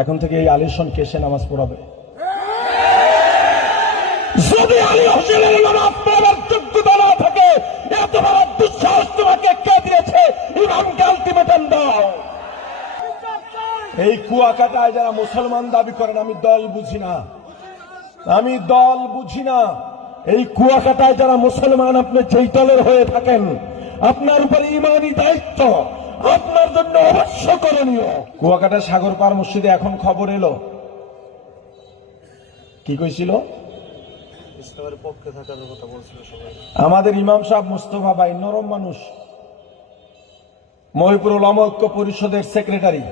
এখন থেকে এই আলিশন কেসে নামাজ পড়াবে। যদি আলী হোসেনের নামাজ পড়াবার যোগ্যতা না থাকে, এত বড় দুঃসাহস তোমাকে কে দিয়েছে? ইমামকে আলটিমেটাম দাও। এই কুয়াকাটায় যারা মুসলমান দাবি করেন, আমি দল বুঝি না, আমি দল বুঝি না। এই কুয়াকাটায় যারা মুসলমান, আপনি যেই দলের হয়ে থাকেন, আপনার উপরে ইমানি দায়িত্ব, আপনার জন্য অবশ্য করণীয়। কুয়াকাটা সাগর পার মসজিদে এখন খবর এলো, কি কইছিল? ইসলামের পক্ষে থাকার কথা বলছিল সবাই। আমাদের ইমাম সাহেব মুস্তফা ভাই নরম মানুষ, মহিপুর উলামা ঐক্য পরিষদের সেক্রেটারি,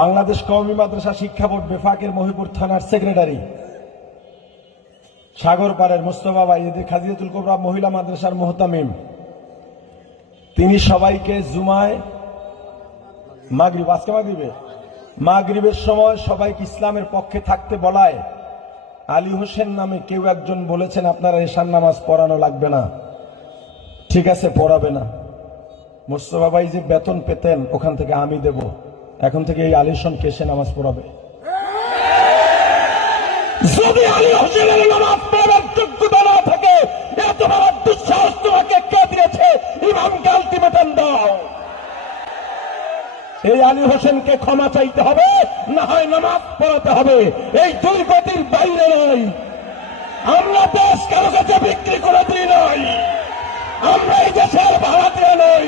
বাংলাদেশ কওমি মাদ্রাসা শিক্ষা বোর্ড বেফাকের মহিপুর থানার সেক্রেটারি, সাগর পাড়ের মুস্তফা ভাই, এদের খাদিজাতুল কুবরা মহিলা মাদ্রাসার মুহতামিম, তিনি সবাইকে জুমায় মাগরিব, আজকে মাগরিবের সময় সবাইকে ইসলামের পক্ষে থাকতে বলায় আলী হোসেন নামে কেউ একজন বলেছেন আপনারা এশার নামাজ পড়ানো লাগবে না। ঠিক আছে, পড়াবে না। মুস্তফা ভাই যে বেতন পেতেন ওখান থেকে আমি দেব। এখন থেকে এই আলিশন কেসে নামাজ পড়াবে। যদি আলী হোসেনের নামাজ পড়াবার যোগ্যতা না থাকে, এত বড় দুঃসাহস তোমাকে কে দিয়েছে? ইমামকে আলটিমেটাম দাও। এই আলী হোসেনকে ক্ষমা চাইতে হবে, না হয় নামাজ পড়াতে হবে। এই দুর্গতির বাইরে নয়। আমরা দেশ কারো কাছে বিক্রি করে দিই নয়, আমরা এই দেশের ভাড়াটিয়া নই,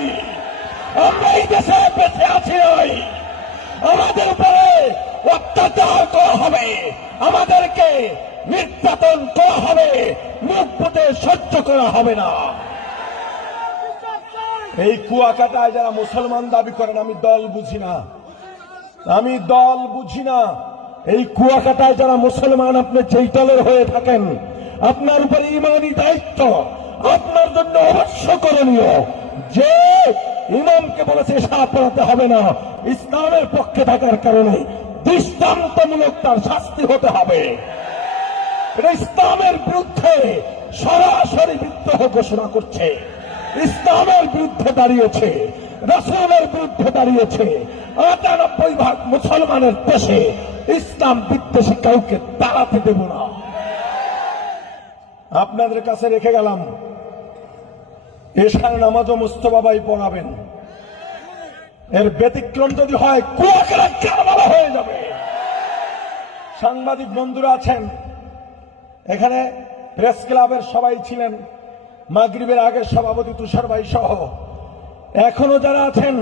আমরা এই দেশে বেঁচে আছি নয়। আমাদের উপরে অত্যাচার করা হবে, আমাদেরকে নির্যাতন করা হবে, মুখ পুঁতে সহ্য করা হবে না। এই কুয়াকাটায় যারা মুসলমান দাবি করেন, আমি দল বুঝি না, আমি দল বুঝি না। এই কুয়াকাটায় যারা মুসলমান, আপনি যেই দলের হয়ে থাকেন, আপনার উপরে ইমানি দায়িত্ব, আপনার জন্য অবশ্য করণীয়। যে ইমামকে বলেছে সারা পড়াতে হবে না, ইসলামের পক্ষে থাকার কারণে দৃষ্টান্তমূলক তার শাস্তি হতে হবে। এটা ইসলামের বিরুদ্ধে সরাসরি বিদ্রোহ ঘোষণা করছে, ইসলামের বিরুদ্ধে দাঁড়িয়েছে, রাসূলের বিরুদ্ধে দাঁড়িয়েছে। ৯৮% মুসলমানের দেশে ইসলাম বিদ্বেষী কাউকে দাঁড়াতে দেব না। আপনাদের কাছে রেখে গেলাম, এশার নামাজও মুস্তফা ভাই পড়াবেন। এর ব্যতিক্রম যদি হয়, কুয়াকাটা কারবালা হয়ে যাবে। সাংবাদিক বন্ধুরা আছেন এখানে, প্রেস ক্লাবের সবাই ছিলেন, মাগরিবের আগের সভাপতি তুষার ভাই সহ এখনো যারা আছেন,